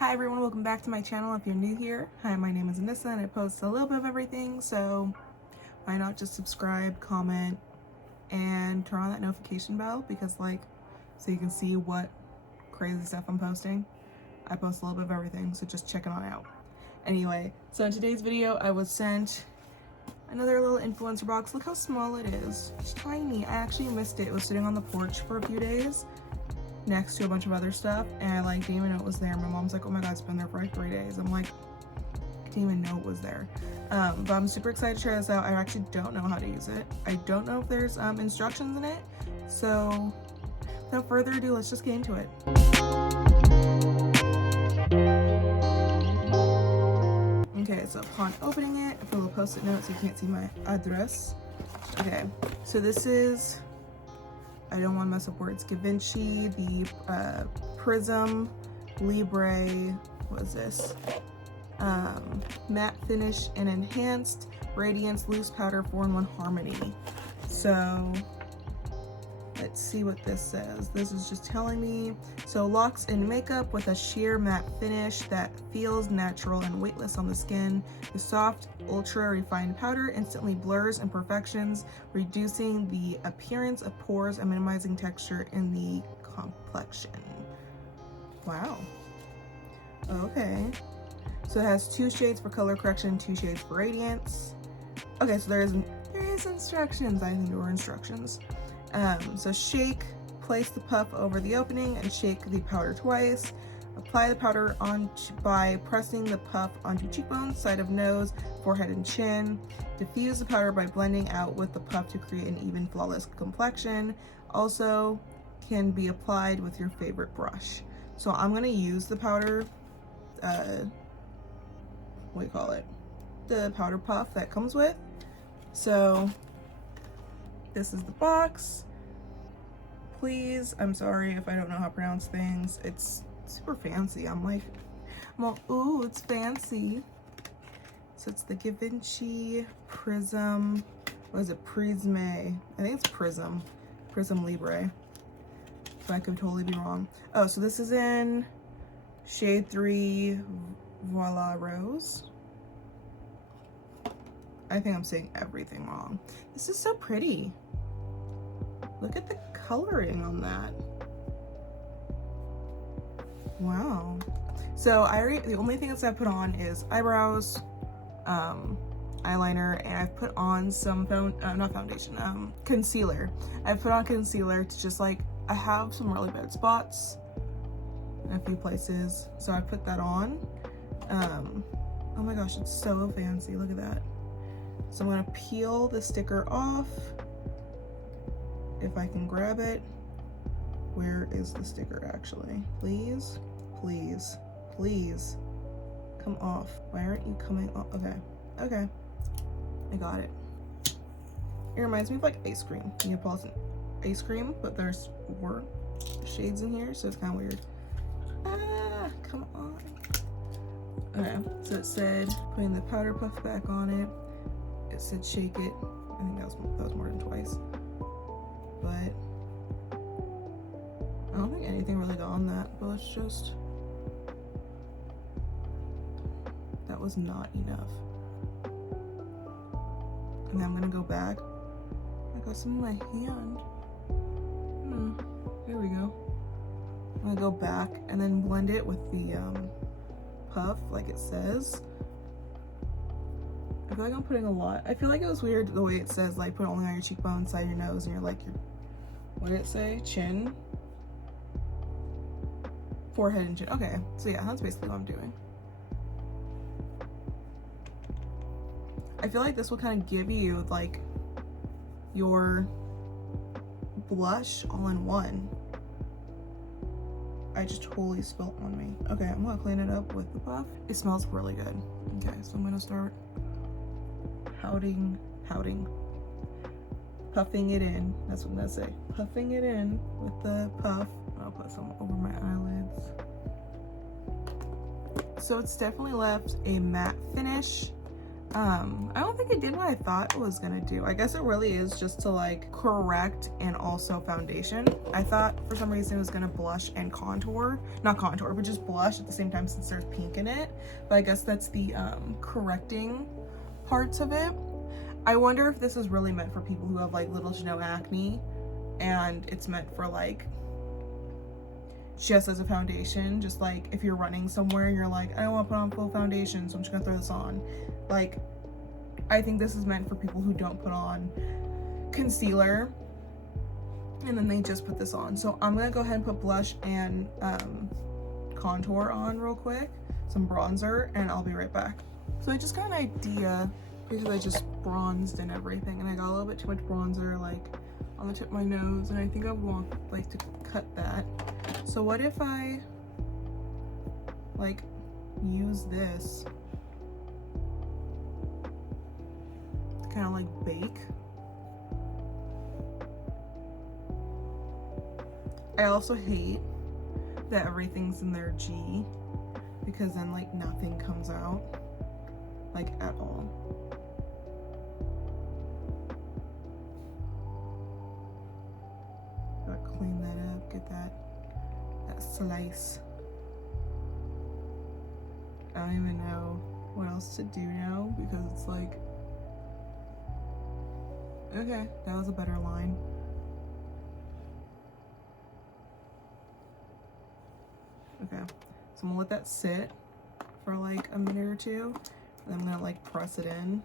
Hi everyone, welcome back to my channel if you're new here. Hi, my name is Annisa and I post a little bit of everything, so why not just subscribe, comment, and turn on that notification bell because so you can see what crazy stuff I'm posting. I post a little bit of everything, so just check it on out. Anyway, so in today's video I was sent another little influencer box. Look how small it is. It's tiny. I actually missed it. It was sitting on the porch for a few days next to a bunch of other stuff, and I didn't even know it was there. My mom's like, oh my god, it's been there for 3 days. I'm like, I didn't even know it was there. But I'm super excited to try this out. I actually don't know how to use it. I don't know if there's instructions in it, so without further ado, let's just get into it. Okay, so upon opening it, I put a little post-it note so you can't see my address. Okay, so this is, I don't want to mess up words, Givenchy, the Prisme Libre, what is this? Matte finish and enhanced radiance loose powder 4-in-1 harmony. So let's see what this says. This is just telling me, so locks in makeup with a sheer matte finish that feels natural and weightless on the skin. The soft, ultra refined powder instantly blurs imperfections, reducing the appearance of pores and minimizing texture in the complexion. Wow. Okay. So it has 2 shades for color correction, 2 shades for radiance. Okay, so there is instructions. I think there were instructions. So shake, place the puff over the opening and shake the powder twice. Apply the powder by pressing the puff onto cheekbones, side of nose, forehead, and chin. Diffuse the powder by blending out with the puff to create an even, flawless complexion. Also can be applied with your favorite brush. So I'm gonna use the powder, what do you call it? The powder puff that comes with. So this is the box. Please, I'm sorry if I don't know how to pronounce things. It's super fancy. I'm all, ooh, it's fancy. So it's the Givenchy Prisme, what is it? Prisme, I think it's Prisme Libre. So I could totally be wrong. Oh, so this is in shade 3 Voila Rose. I think I'm saying everything wrong. This is so pretty. Look at the coloring on that. Wow. So the only thing that I've put on is eyebrows, eyeliner, and I've put on some not foundation, concealer. I've put on concealer to just I have some really bad spots in a few places, so I put that on. Oh my gosh, it's so fancy. Look at that. So I'm gonna peel the sticker off. If I can grab it. Where is the sticker actually? Please, please, please come off. Why aren't you coming off? Okay, I got it. It reminds me of ice cream. Neapolitan ice cream, but there's 4 shades in here, so it's kind of weird. Ah, come on. Okay, so it said putting the powder puff back on it. It said shake it. I think that was more than twice. But I don't think anything really got on that, but it's just, that was not enough. And then I'm gonna go back. I got some in my hand. There we go. I'm gonna go back and then blend it with the puff like it says. I feel like I'm putting a lot. I feel like it was weird the way it says put only on your cheekbone, side of your nose, and your what did it say? Chin? Forehead and chin. Okay, so yeah, that's basically what I'm doing. I feel like this will kind of give you your blush all in one. I just totally spilled on me. Okay, I'm gonna clean it up with the puff. It smells really good. Okay, so I'm gonna start puffing it in. That's what I'm gonna say. Puffing it in with the puff. I'll put some over my eyelids. So it's definitely left a matte finish. I don't think it did what I thought it was gonna do. I guess it really is just to like correct and also foundation. I thought for some reason it was gonna blush and contour, not contour, but just blush at the same time since there's pink in it. But I guess that's the correcting parts of it. I wonder if this is really meant for people who have like little to no acne, and it's meant for like just as a foundation, just like if you're running somewhere and you're like, I don't want to put on full foundation, so I'm just gonna throw this on. Like, I think this is meant for people who don't put on concealer and then they just put this on. So I'm gonna go ahead and put blush and contour on real quick, some bronzer, and I'll be right back. So I just got an idea because I just bronzed and everything, and I got a little bit too much bronzer like on the tip of my nose, and I think I would like to cut that. So what if I like use this to kind of like bake? I also hate that everything's in their G, because then like nothing comes out like at all. Gotta clean that up, get that slice. I don't even know what else to do now because it's like, okay, that was a better line. Okay, so I'm gonna let that sit for like a minute or two, and I'm gonna like press it in,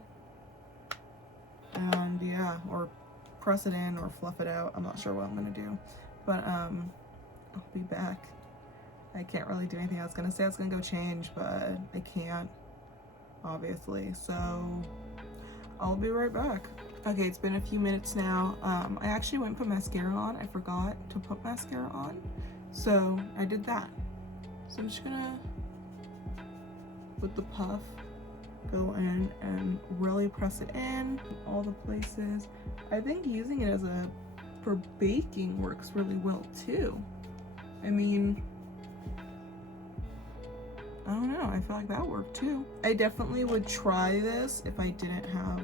and yeah, or press it in or fluff it out. I'm not sure what I'm gonna do, but I'll be back. I can't really do anything. I was gonna say I was gonna go change, but I can't, obviously, so I'll be right back. Okay, it's been a few minutes now. I actually went and put mascara on. I forgot to put mascara on, so I did that. So I'm just gonna, with the puff, go in and really press it in all the places. I think using it as for baking works really well too. I mean, I don't know, I feel like that worked too. I definitely would try this if I didn't have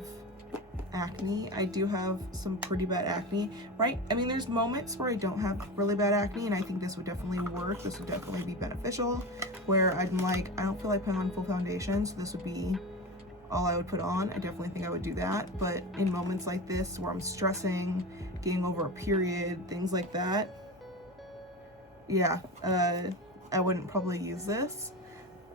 acne. I do have some pretty bad acne, right? I mean, there's moments where I don't have really bad acne, and I think this would definitely work. This would definitely be beneficial, where I'm like, I don't feel like putting on full foundation, so this would be all I would put on. I definitely think I would do that. But in moments like this where I'm stressing, getting over a period, things like that, yeah, I wouldn't probably use this.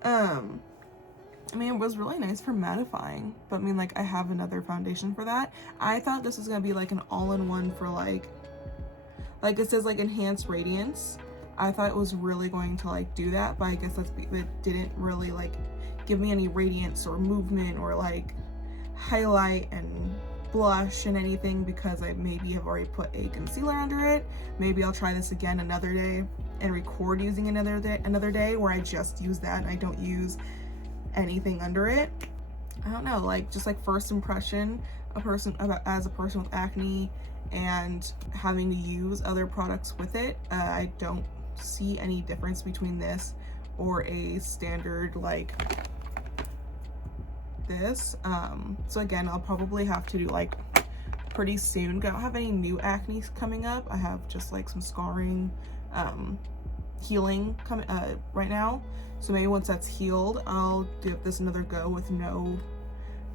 I mean, it was really nice for mattifying, but I mean, like, I have another foundation for that. I thought this was gonna be like an all-in-one for like it says like enhanced radiance. I thought it was really going to like do that, but I guess it didn't really like give me any radiance or movement or like highlight and blush and anything, because I maybe have already put a concealer under it. Maybe I'll try this again another day and record using another day where I just use that and I don't use anything under it. I don't know, like, just like first impression, as a person with acne and having to use other products with it, I don't see any difference between this or a standard like this. So again, I'll probably have to do like pretty soon. I don't have any new acne coming up. I have just like some scarring, healing coming right now. So maybe once that's healed, I'll give this another go with no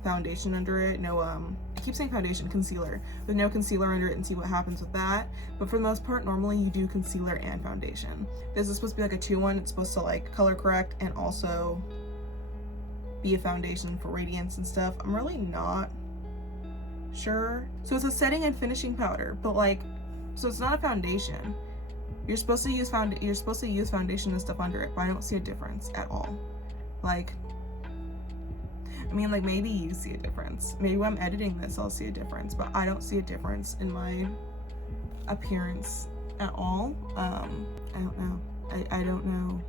foundation under it. No, I keep saying foundation, concealer, with no concealer under it, and see what happens with that. But for the most part, normally you do concealer and foundation. This is supposed to be like a 2-in-1. It's supposed to like color correct and also be a foundation for radiance and stuff. I'm really not sure. So it's a setting and finishing powder, but like, so it's not a foundation. You're supposed to use foundation and stuff under it, but I don't see a difference at all. Like, I mean, like, maybe you see a difference. Maybe when I'm editing this, I'll see a difference, but I don't see a difference in my appearance at all. I don't know. I don't know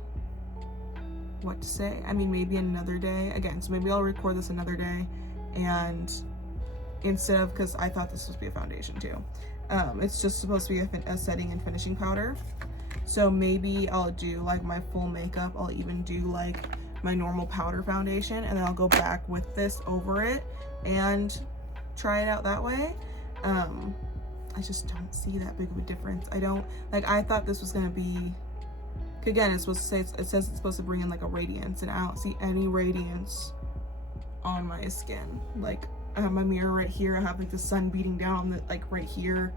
what to say. I mean, maybe another day. Again, so maybe I'll record this another day, and instead of, because I thought this was supposed to be a foundation too. It's just supposed to be a setting and finishing powder. So maybe I'll do like my full makeup. I'll even do like my normal powder foundation, and then I'll go back with this over it and try it out that way. I just don't see that big of a difference. I don't, like, I thought this was gonna be, again, it's supposed to say, it says it's supposed to bring in like a radiance, and I don't see any radiance on my skin. Like, I have my mirror right here, I have like the sun beating down on the, like, right here.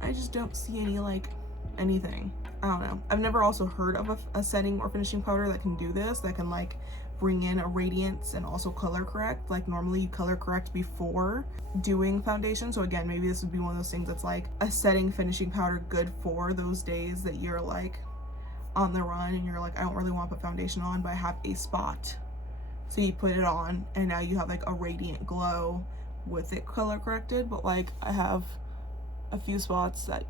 I just don't see any, like, anything. I don't know. I've never also heard of a setting or finishing powder that can do this, that can like bring in a radiance and also color correct. Like, normally you color correct before doing foundation. So again, maybe this would be one of those things that's like a setting finishing powder good for those days that you're like on the run and you're like, I don't really want to put foundation on, but I have a spot. So you put it on and now you have like a radiant glow with it color corrected. But like, I have a few spots that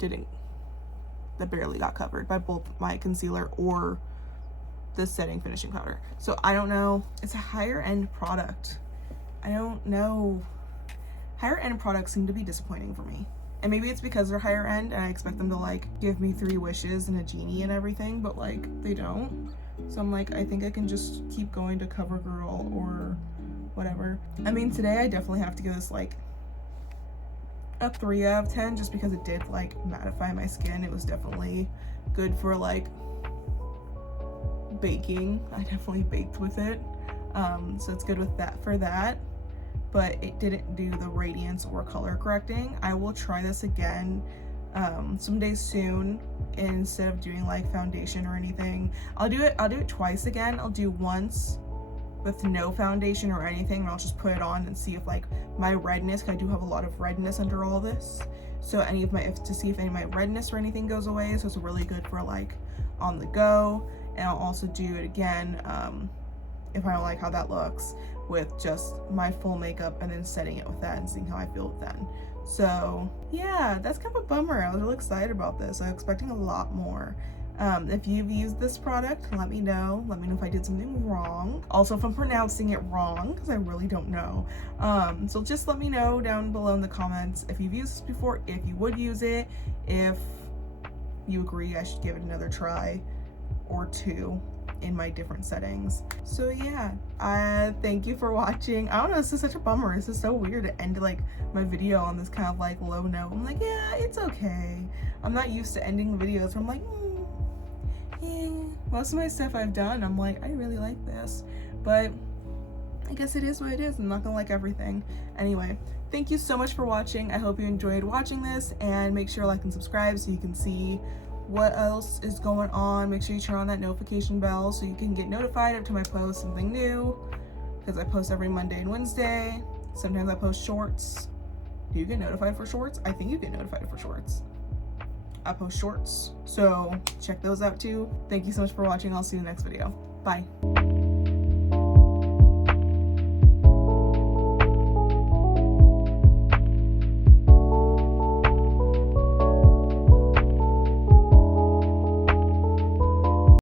barely got covered by both my concealer or the setting finishing powder. So I don't know. It's a higher end product. I don't know. Higher end products seem to be disappointing for me. And maybe it's because they're higher end and I expect them to like give me 3 wishes and a genie and everything, but like they don't. So I'm like, I think I can just keep going to CoverGirl or whatever. I mean, today I definitely have to give this like a 3 out of 10 just because it did like mattify my skin. It was definitely good for like baking. I definitely baked with it, so it's good with that for that, but it didn't do the radiance or color correcting. I will try this again some days soon. Instead of doing like foundation or anything, I'll do it twice again. I'll do once with no foundation or anything, and I'll just put it on and see if like my redness, because I do have a lot of redness under all this, so to see if any of my redness or anything goes away. So it's really good for like on the go. And I'll also do it again if I don't like how that looks with just my full makeup and then setting it with that and seeing how I feel with that. So yeah, that's kind of a bummer. I was really excited about this. I was expecting a lot more. If you've used this product, let me know. Let me know if I did something wrong. Also, if I'm pronouncing it wrong, because I really don't know. So just let me know down below in the comments if you've used this before, if you would use it, if you agree I should give it another try or 2 in my different settings. So yeah, thank you for watching. I don't know, this is such a bummer. This is so weird to end like my video on this kind of like low note. I'm like, yeah, it's okay. I'm not used to ending videos where I'm like, yeah. Most of my stuff I've done, I'm like, I really like this, but I guess it is what it is. I'm not gonna like everything. Anyway, thank you so much for watching. I hope you enjoyed watching this, and make sure to like and subscribe so you can see what else is going on. Make sure you turn on that notification bell so you can get notified every time I post something new, because I post every Monday and Wednesday. Sometimes I post shorts. Do you get notified for shorts? I think you get notified for shorts. I post shorts, so check those out too. Thank you so much for watching. I'll see you in the next video. Bye.